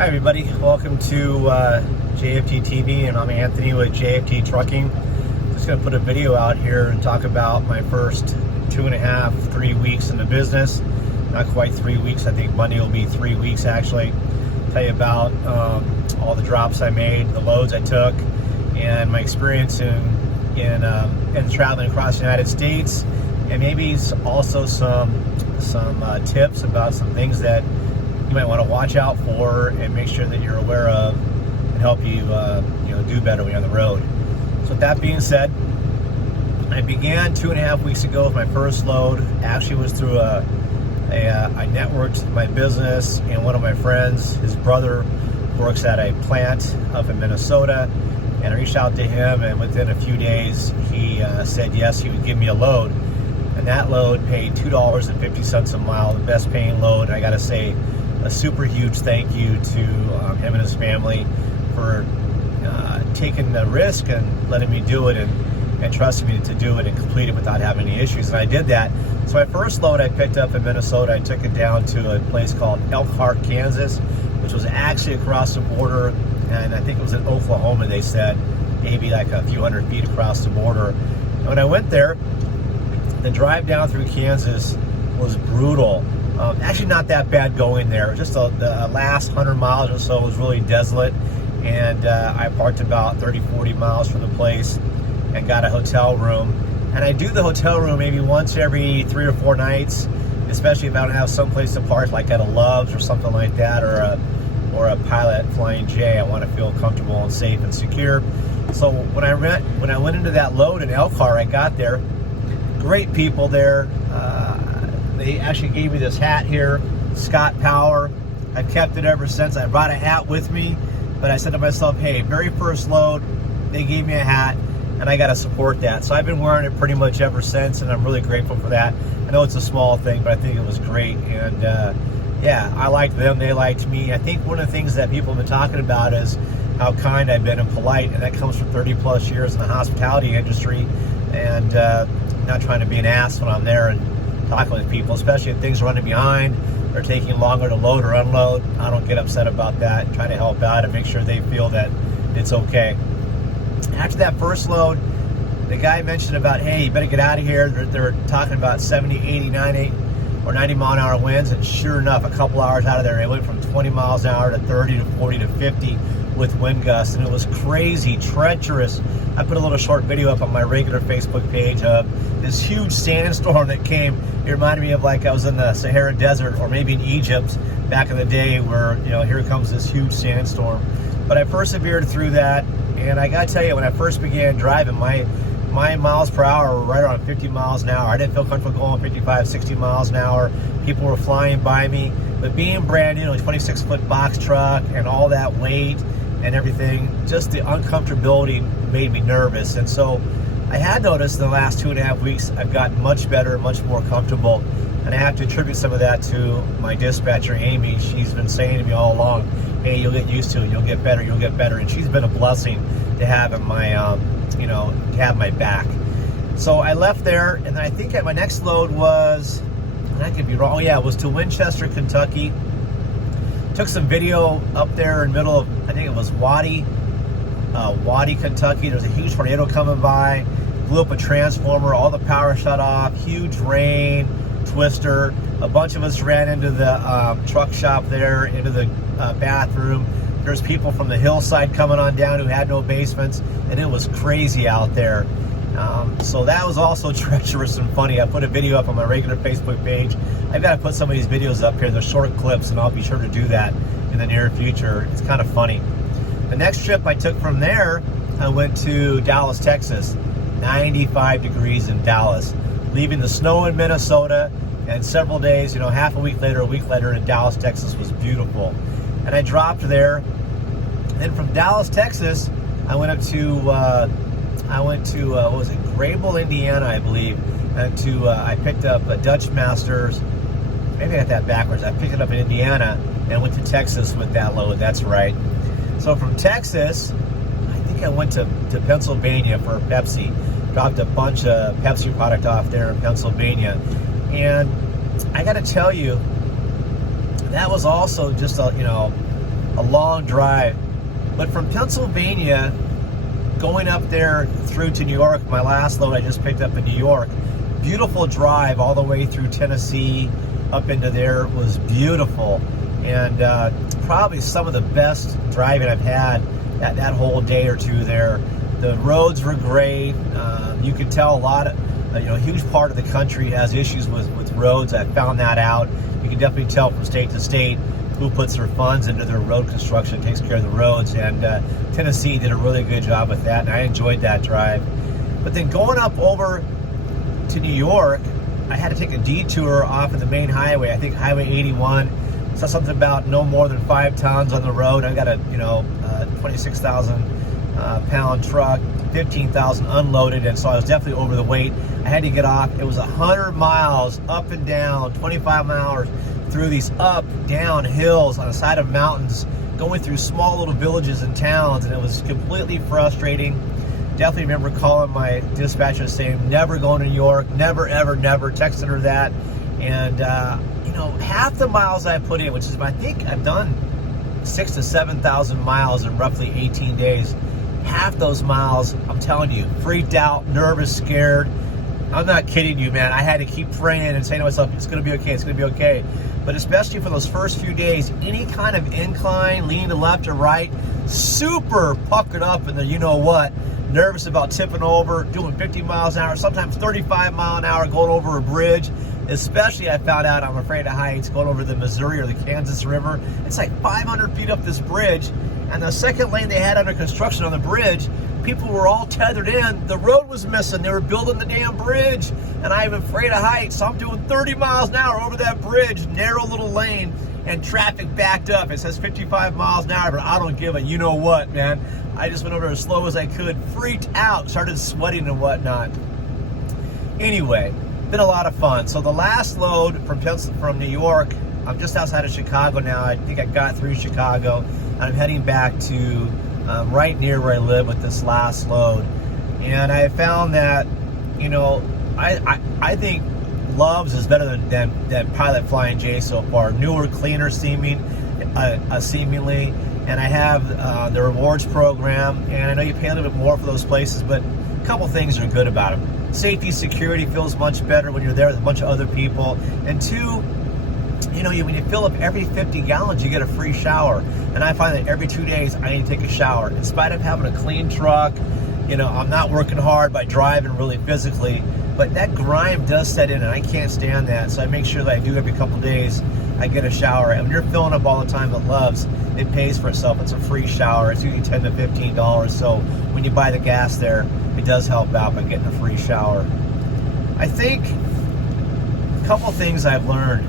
Hi everybody, welcome to JFT TV, and I'm Anthony with JFT Trucking. Just going to put a video out here and talk about my first 2.5, 3 weeks in the business. Not quite 3 weeks, I think Monday will be 3 weeks actually. Tell you about all the drops I made, the loads I took, and my experience in traveling across the United States, and maybe also some tips about some things that you might want to watch out for and make sure that you're aware of and help you do better when you're on the road. So with that being said, I began 2.5 weeks ago with my first load. Actually was through I networked my business, and one of my friends, his brother works at a plant up in Minnesota, and I reached out to him, and within a few days he said yes, he would give me a load. And that load paid $2.50 a mile, the best paying load. And I gotta say, a super huge thank you to him and his family for taking the risk and letting me do it, and trusting me to do it and complete it without having any issues. And I did that. So my first load I picked up in Minnesota, I took it down to a place called Elkhart, Kansas, which was actually across the border, and I think it was in Oklahoma, they said, maybe like a few hundred feet across the border. And when I went there, the drive down through Kansas was brutal. Actually not that bad going there. Just the last 100 miles or so was really desolate, and I parked about 30-40 miles from the place and got a hotel room. And I do the hotel room maybe once every 3 or 4 nights, especially if I don't have some place to park, like at a Love's or something like that, or a Pilot Flying J. I want to feel comfortable and safe and secure. So when I went into that load in Elkhart, I got there. Great people there. They actually gave me this hat here, Scott Power. I've kept it ever since. I brought a hat with me, but I said to myself, hey, very first load, they gave me a hat, and I got to support that. So I've been wearing it pretty much ever since, and I'm really grateful for that. I know it's a small thing, but I think it was great. And yeah, I liked them, they liked me. I think one of the things that people have been talking about is how kind I've been and polite, and that comes from 30 plus years in the hospitality industry, and not trying to be an ass when I'm there and talking with people, especially if things are running behind or taking longer to load or unload. I don't get upset about that. Try to help out and make sure they feel that it's okay. After that first load, the guy mentioned about, hey, you better get out of here. They were talking about 70, 80, 90, or 90 mile an hour winds, and sure enough, a couple hours out of there, it went from 20 miles an hour to 30 to 40 to 50 with wind gusts, and it was crazy, treacherous. I put a little short video up on my regular Facebook page of this huge sandstorm that came. It reminded me of like I was in the Sahara Desert, or maybe in Egypt back in the day, where, here comes this huge sandstorm. But I persevered through that, and I gotta tell you, when I first began driving, my miles per hour were right around 50 miles an hour. I didn't feel comfortable going 55, 60 miles an hour. People were flying by me. But being brand new, a 26-foot box truck and all that weight and everything, just the uncomfortability made me nervous. And so I had noticed in the last 2.5 weeks, I've gotten much better, much more comfortable. And I have to attribute some of that to my dispatcher, Amy. She's been saying to me all along, hey, you'll get used to it, you'll get better, you'll get better. And she's been a blessing to have in my, to have my back. So I left there, and then I think my next load was, and I could be wrong, it was to Winchester, Kentucky. Took some video up there in the middle of, I think it was Waddy, Kentucky. There was a huge tornado coming by, blew up a transformer, all the power shut off, huge rain, twister. A bunch of us ran into the truck shop there, into the bathroom. There's people from the hillside coming on down who had no basements, and it was crazy out there. So that was also treacherous and funny. I put a video up on my regular Facebook page. I've got to put some of these videos up here. They're short clips, and I'll be sure to do that in the near future. It's kind of funny. The next trip I took from there, I went to Dallas, Texas. 95 degrees in Dallas. Leaving the snow in Minnesota, and several days, half a week later in Dallas, Texas was beautiful. And I dropped there. Then from Dallas, Texas, I went up to, what was it, Grable, Indiana, I believe. And I picked up a Dutch Masters. Maybe I got that backwards. I picked it up in Indiana and went to Texas with that load. That's right. So from Texas, I think I went to Pennsylvania for Pepsi. Dropped a bunch of Pepsi product off there in Pennsylvania. And I got to tell you, that was also just a, a long drive. But from Pennsylvania, going up there through to New York, my last load I just picked up in New York, beautiful drive all the way through Tennessee, up into there. It was beautiful. And probably some of the best driving I've had that whole day or two there. The roads were great. You could tell a lot of, a huge part of the country has issues with roads. I found that out. You can definitely tell from state to state who puts their funds into their road construction, takes care of the roads. And Tennessee did a really good job with that, and I enjoyed that drive. But then going up over to New York, I had to take a detour off of the main highway. I think Highway 81. Saw something about no more than 5 tons on the road. I got a 26,000 pound truck, 15,000 unloaded, and so I was definitely over the weight. I had to get off. It was 100 miles up and down, 25 miles through these up, down hills on the side of mountains, going through small little villages and towns, and it was completely frustrating. Definitely remember calling my dispatcher saying, never going to New York, never, ever, never, texting her that. And, half the miles I put in, which is, I think I've done 6,000 to 7,000 miles in roughly 18 days. Half those miles, I'm telling you, freaked out, nervous, scared. I'm not kidding you, man. I had to keep praying and saying to myself, it's going to be okay, it's going to be okay. But especially for those first few days, any kind of incline, leaning to left or right, super puckered up in the you-know-what, nervous about tipping over, doing 50 miles an hour, sometimes 35 mile an hour going over a bridge. Especially, I found out, I'm afraid of heights, going over the Missouri or the Kansas River. It's like 500 feet up this bridge, and the second lane they had under construction on the bridge, people were all tethered in. The road was missing. They were building the damn bridge, and I'm afraid of heights, so I'm doing 30 miles an hour over that bridge, narrow little lane, and traffic backed up. It says 55 miles an hour, but I don't give a you-know-what, man. I just went over as slow as I could, freaked out, started sweating and whatnot. Anyway, been a lot of fun. So the last load from New York, I'm just outside of Chicago now. I think I got through Chicago. I'm heading back to right near where I live with this last load. And I found that, I think Love's is better than Pilot Flying J so far. Newer, cleaner seemingly. And I have the rewards program, and I know you pay a little bit more for those places, but a couple things are good about them. Safety, security feels much better when you're there with a bunch of other people. And two, when you fill up every 50 gallons, you get a free shower. And I find that every 2 days, I need to take a shower. In spite of having a clean truck, I'm not working hard by driving really physically, but that grime does set in, and I can't stand that. So I make sure that I do every couple days, I get a shower. And when you're filling up all the time at Love's, it pays for itself. It's a free shower. It's usually $10 to $15. So when you buy the gas there, it does help out by getting a free shower. I think a couple things I've learned,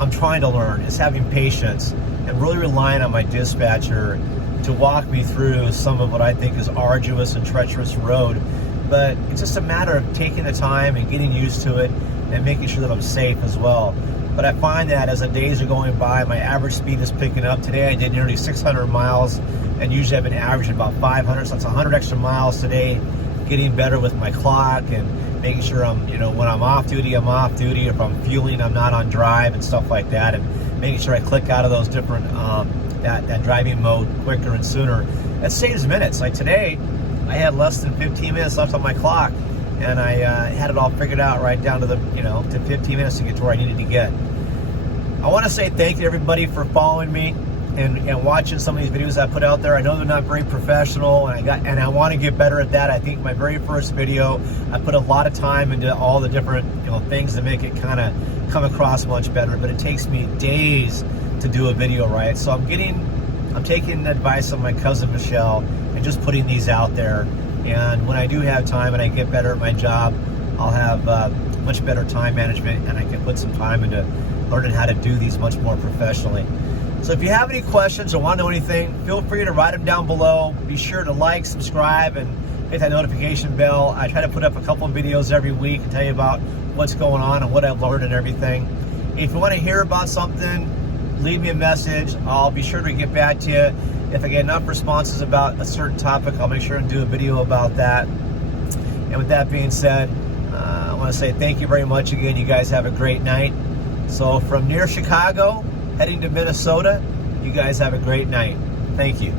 I'm trying to learn, is having patience and really relying on my dispatcher to walk me through some of what I think is arduous and treacherous road. But it's just a matter of taking the time and getting used to it and making sure that I'm safe as well. But I find that as the days are going by, my average speed is picking up. Today I did nearly 600 miles, and usually I've been averaging about 500, so that's 100 extra miles today. Getting better with my clock and making sure I'm, when I'm off duty, I'm off duty. If I'm fueling, I'm not on drive and stuff like that. And making sure I click out of those different, that driving mode quicker and sooner. That saves minutes. Like today, I had less than 15 minutes left on my clock, and I had it all figured out right down to to 15 minutes to get to where I needed to get. I want to say thank you to everybody for following me and watching some of these videos I put out there. I know they're not very professional, and I want to get better at that. I think my very first video, I put a lot of time into all the different things to make it kind of come across much better, but it takes me days to do a video right. So I'm taking advice of my cousin Michelle and just putting these out there. And when I do have time and I get better at my job, I'll have much better time management, and I can put some time into learning how to do these much more professionally. So if you have any questions or want to know anything, feel free to write them down below. Be sure to like, subscribe, and hit that notification bell. I try to put up a couple of videos every week and tell you about what's going on and what I've learned and everything. If you want to hear about something, leave me a message. I'll be sure to get back to you. If I get enough responses about a certain topic, I'll make sure and do a video about that. And with that being said, I want to say thank you very much again. You guys have a great night. So from near Chicago, heading to Minnesota, You guys have a great night. Thank you.